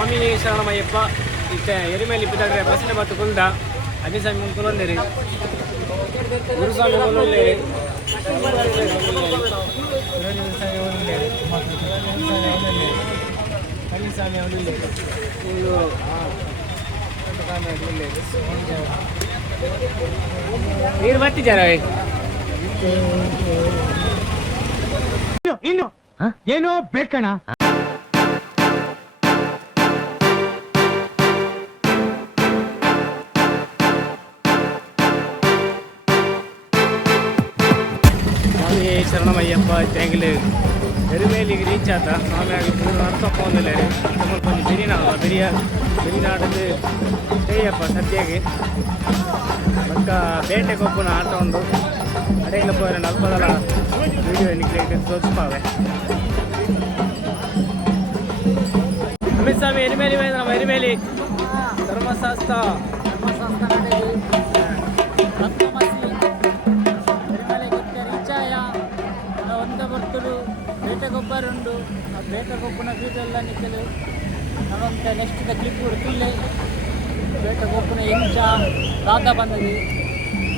ಸ್ವಾಮಿ ಶರಣಮಯ್ಯಪ್ಪ ಇತ್ತ ಎರಿಮೇಲಿ ಇಪ್ಪಿದ್ರೆ ಬಸ್ಸಿನ ಮತ್ತು ಕುಲ್ದ ಅಜ್ಜಿಸ್ವಾಮಿ ಮುಂದ್ಕೊಂಡೇರಿ ಗುರುಸ್ವಾಮಿ ಮುಂದೇರಿ ಕಲ್ಲಿಸ್ವಾಮಿ ಅವನಿಲ್ಲ ನೀರು ಬರ್ತಿದ್ದಾರ ಇನ್ನು ಏನೋ ಬೇಕಣ ಶರಣಮಯ್ಯಪ್ಪ ತೆಂಗಿಲು ಎರುಮೇಲಿಗೆ ರೀಚ್ ಆತ ಆಮೇಲೆ ಮೂರು ಅರ್ಥ ಹೋಗಲಿಲ್ಲ కొంచెం ಬಿರಿನಾಡದು ಸ್ಟೇಯಪ್ಪ ಸದ್ಯಗೆ ಪಕ್ಕ ಬೇಟೆ ಕೊಪ್ಪನ ಆಟ ಉಂಡು ಅಡೆಲ್ಲ ಪೋರೆ ನಲ್ಪದಲ ವಿಡಿಯೋ ಎನ್ನಿಕ್ಲಿಕ್ಕೆ ತೋರಿಸ್ಪಾವೆ ಅಮಿತ್ ಸ್ವಾಮಿ ಎರಿಮೇಲಿ ನಮ್ಮ ಎರಿಮೇಲಿ ಧರ್ಮಶಾಸ್ತ್ರ ಬೇಟೆಗೊಬ್ಬರುಂಡು ಆ ಬೇಟೆಗೊಬ್ಬನ ಬೀದೆಲ್ಲ ನಿಕ್ಕಲು ನಾವಂತ ನೆಕ್ಸ್ಟ್ ಕ್ಲಿಪ್ ಹುಡುಕಿಲ್ಲ ಬೇಟೆಗೊಬ್ಬನ ಇಂಚ ರಾಧ ಬಂದది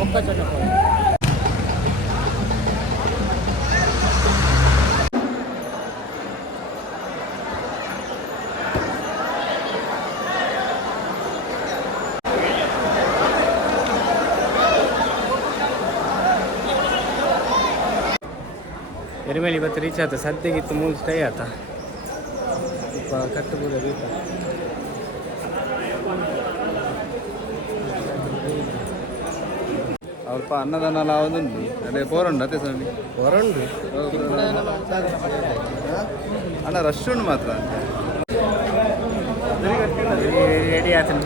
ಒಕ್ಕ ಚಟಕ ಎರಿಮೇಲಿ ಇವತ್ತು ರೀಚ್ ಆಯ್ತು ಸದ್ಯಗಿತ್ತು ಮೂರು ಸ್ಟೇ ಆಯ್ತಾ ಕಟ್ಟಬಹುದು ರೀತ ಅಲ್ಪ ಅನ್ನದಾನ ಆವದುಂಡು ಅದೇ ಪೋರಂಡು ಅದೇ ಸ್ವಾಮಿ ಹೊರಂಡು ಅಣ್ಣ ರಶ್ ಉಂಡು ಮಾತ್ರ ರೆಡಿ ಆಯ್ತು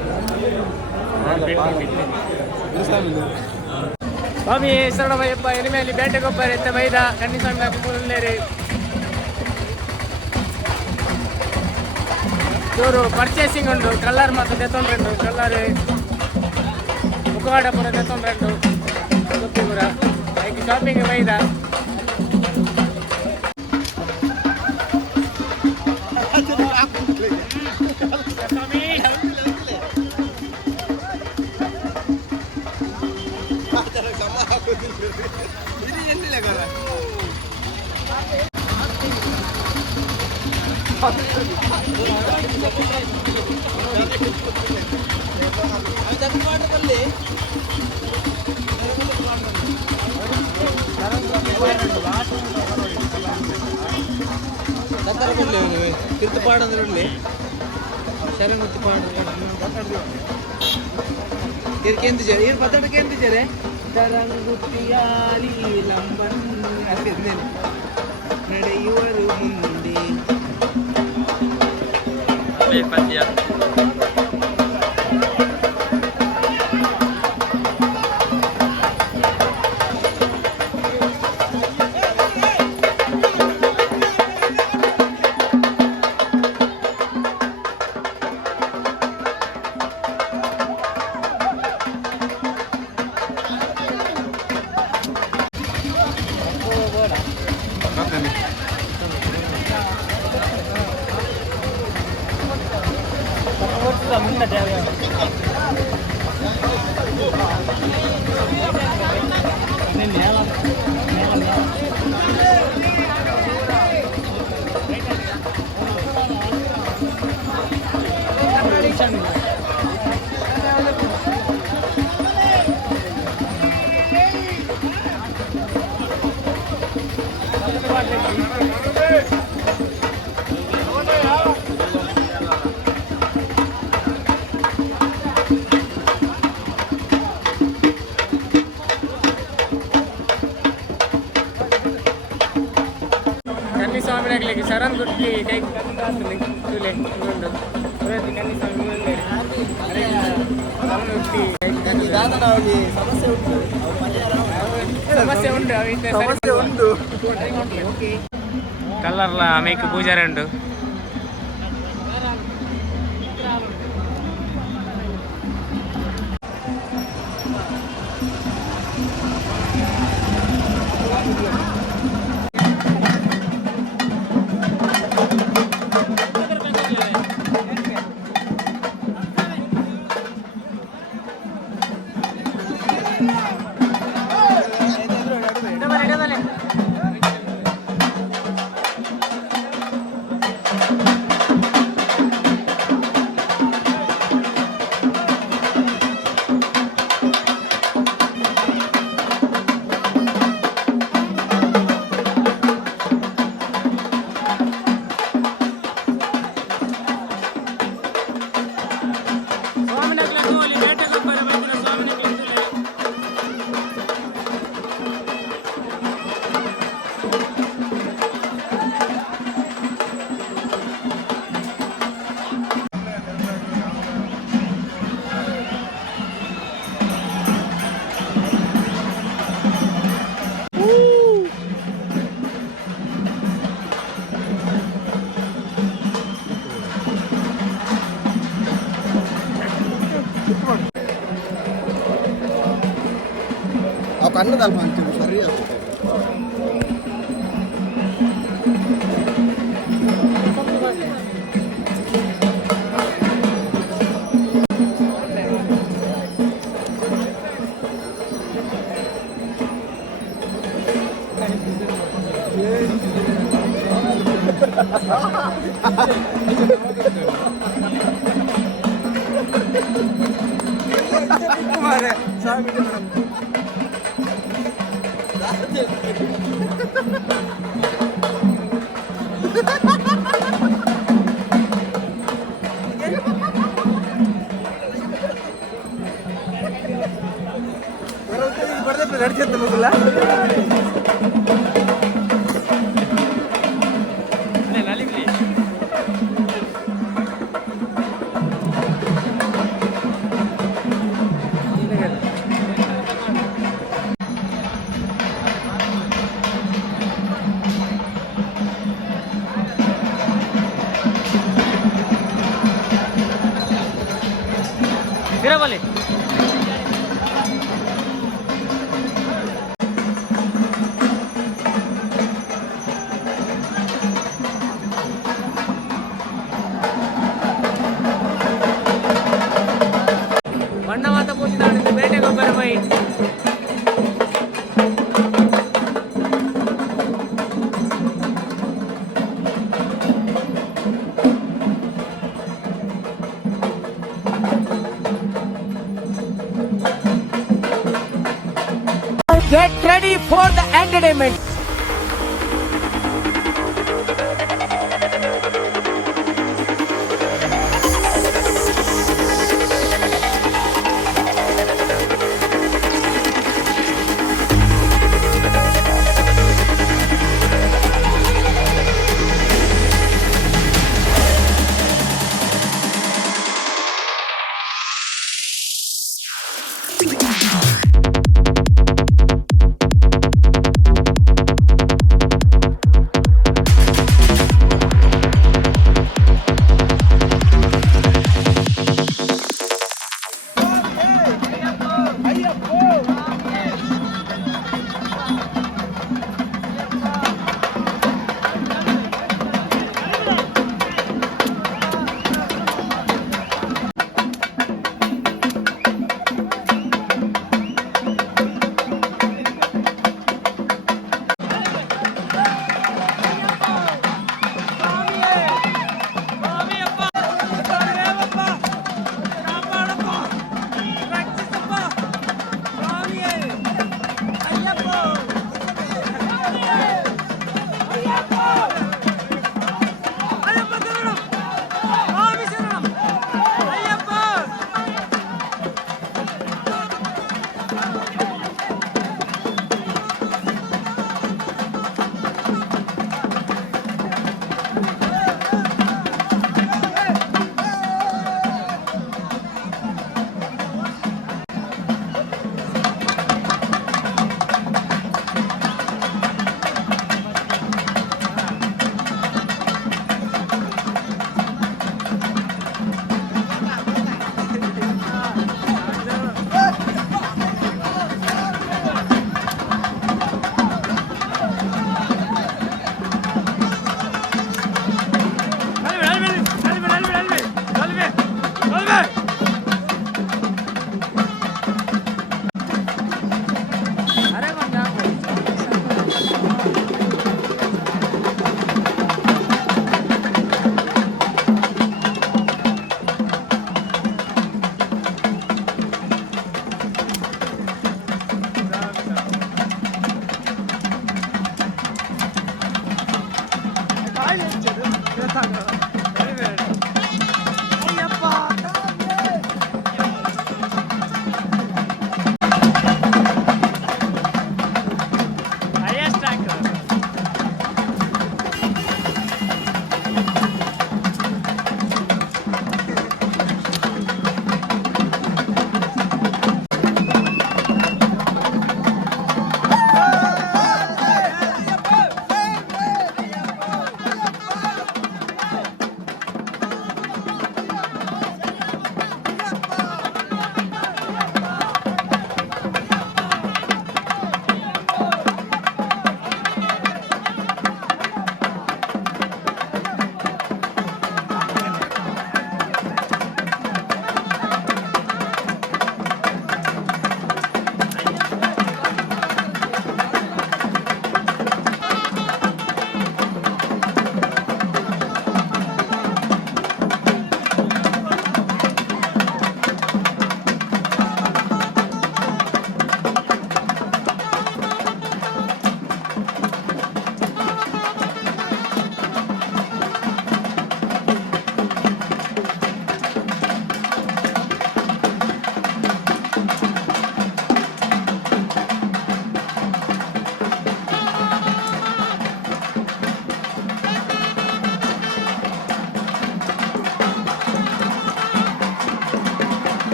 ಸ್ವಾಮಿ ಶರಣಮಯ್ಯಪ್ಪ ಎರಿಮೇಲಿ ಬೇಟೆಗೊಬ್ಬರ ಎತ್ತ ಬೈದ ಕನ್ನಿಸ್ವಾಮಿ ಕುಳ್ಳೇರಿ ಇವರು ಪರ್ಚೇಸಿಂಗ್ ಉಂಟು ಕಲ್ಲರ್ ಮತ್ತು ತೆತ್ತೊಂಡ್ರೆಂಡು ಕಲ್ಲರ್ ಮುಖವಾಡಪುರ ತೆತ್ತೊಂಡ್ರೆಂಡು ಗುಪ್ಪಿಪುರ ಐದು ಶಾಪಿಂಗ್ ಬೈದ ತೀರ್ಥಪಾಡಂದ್ರಲ್ಲಿ ಶರಣಗುತ್ತಿ ಪಾಡ ಕೇಂದ್ರಿದ್ದಾರೆ ಏನು ಪತ್ತಡ ಕೇಂದ್ರಿದ್ದಾರೆ ಶರಣಗುತ್ತಿಯಾಲಿ ಲಂಬನ್ ನಡೆಯುವರು ಮುಂದೆ ಪದ್ಯ ಕನ್ನಿಸ್ವಾಮಿ ಶರಣ್ ಗುಟ್ಟಿ ಕೈ ತುಲೆ ಒಂದು ಕನ್ನಿಸ್ವಾಮಿ ಸಮಸ್ಯೆ ಉಂಟು ಕಲ್ಲರ್ಲ ಮೇಕ್ ಪೂಜಾರ ಉಂಟು ಕನ್ನಡ ಮಾಡ್ತೀವಿ ಸರಿ నడిచేద్దాం ముగ్గులా తిరవాలి ಬಣ್ಣ ಮಾತ ಪೂಜಿದ ಬೇಟೆ ಗೊಬ್ಬರ by Get ready for the entertainment.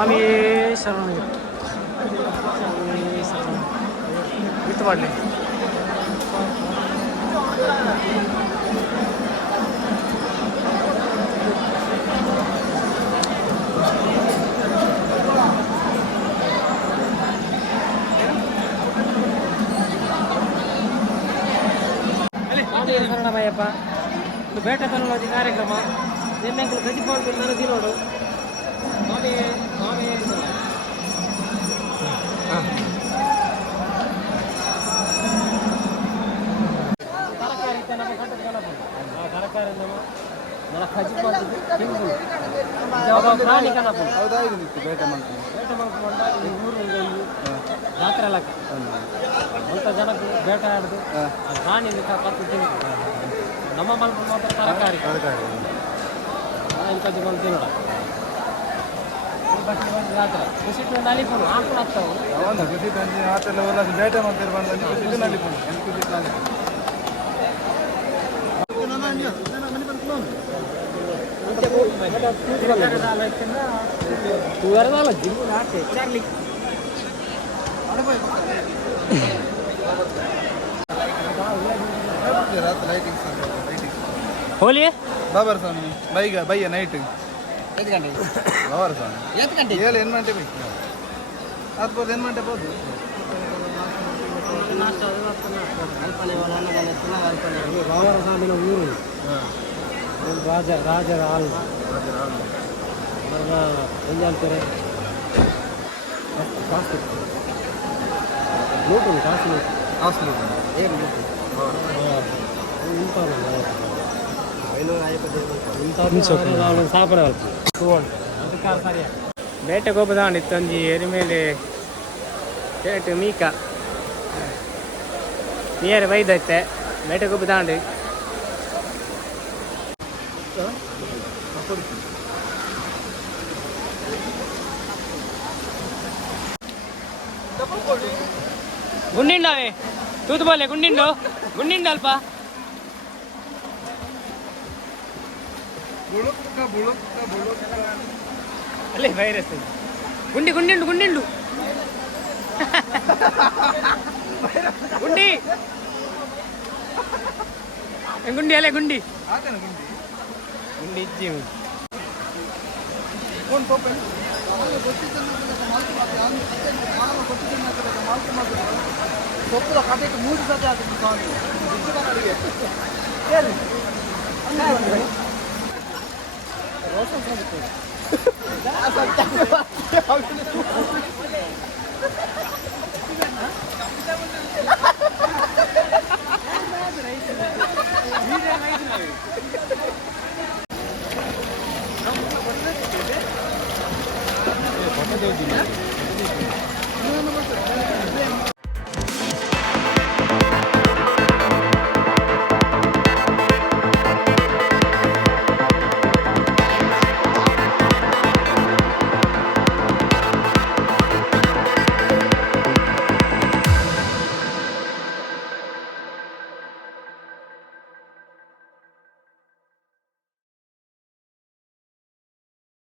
ಸ್ವಾಮಿ ಶರಣ ಬಿತ್ತು ಮಾಡಲಿ ಶರಣಮಯ್ಯಪ್ಪ ಇದು ಬೇಟೆ ತನ್ನೋದಿ ಕಾರ್ಯಕ್ರಮ ನಿನ್ನೆ ಗಜಿಪಾಡು ನನಗೆ ನೋಡು ಸ್ವಾಮಿ ಸ್ವಾಮಿ ತರಕಾರಿ ನಮ್ಮ ಕಟ್ಟದ ಗಣಪ ತರಕಾರಿ మన ఖజిపాడు కింగు ప్రాణి కనపు ಹೌದಾಯ್ತು ನಿಂತು ಬೇಟೆ ಮಾಡ್ತೀನಿ ಬೇಟೆ ಮಾಡ್ಕೊಂಡ ಈ ಊರು ಜಾತ್ರೆ ಎಲ್ಲ ಅಂತ ಜನಕ್ಕೆ ಬೇಟೆ ಆಡ್ದು ಪ್ರಾಣಿ ಕತ್ತು ತಿಂದು ನಮ್ಮ ಮಲ್ಪು ಮಾತ್ರ ತರಕಾರಿ ಐದು ಕಜ್ಜಿ ಬಂದು ತಿನ್ನೋಣ ಜಾತ್ರೆ ಖುಷಿ ನಲಿಪುಣು ಹಾಕೊಂಡು ಆಗ್ತಾವು ಅವನು ಖುಷಿ ತಂದು ಆತೆಲ್ಲ ಹೋದಾಗ ಬೇಟೆ ಮಾಡ್ತಾರೆ ಬಂದ ಖುಷಿ ನಲಿಪುಣು ಖುಷಿ ನಲಿಪುಣು ಹೋಲಿ ಬಾಬರ್ ಸ್ವಾಮಿ ಬೈಯ ನೈಟ್ ಬಾಬರ್ ಸ್ವಾಮಿ ಹೇಳಿ ಏನು ಗಂಟೆ ಬೇಕು ಆಗ್ಬೋದು ಏನು ಗಂಟೆ ಬೋದು ಬಾಬರ ಸ್ವಾಮಿನ ಊರು ರಾಜರ ಹಾಲು ಏನು ಹೇಳ್ತಾರೆ ಕಾಸು ನೋಟು ಕಾಸು ಹಾಸ್ಲು ಏನು ಬೇಟೆಗೆ ಹೋಗ್ಬೋದಾಂಡಿತ್ತು ಒಂಜಿ ಎರಿ ಮೇಲೆ ಬೇಟೆ ಮೀಕ ನೀರು ಬೈದೈತೆ ಬೇಟೆಗೆ ಹೋಗ್ಬೋದಾಂಡಿ ಗುಂಡಿಂಡವೇ ತೂತು ಬೋಲೆ ಗುಂಡಿಂಡು ಗುಂಡಿಂಡಲ್ಪ ಅಲ್ಲೇ ವೈರಸ್ ಗುಂಡಿ ಗುಂಡಿಂಡು ಗುಂಡಿಂಡು ಗುಂಡಿ ಗುಂಡಿ ಅಲ್ಲೇ ಗುಂಡಿ ಗುಂಡಿ ಇಜ್ಜಿ ಸೊಪ್ಪು ಕಟ್ಟಕ್ಕೆ 3 ಸತಿ ಆಗ್ತದೆ ಸ್ವಾಮಿ ಫೋಟೋ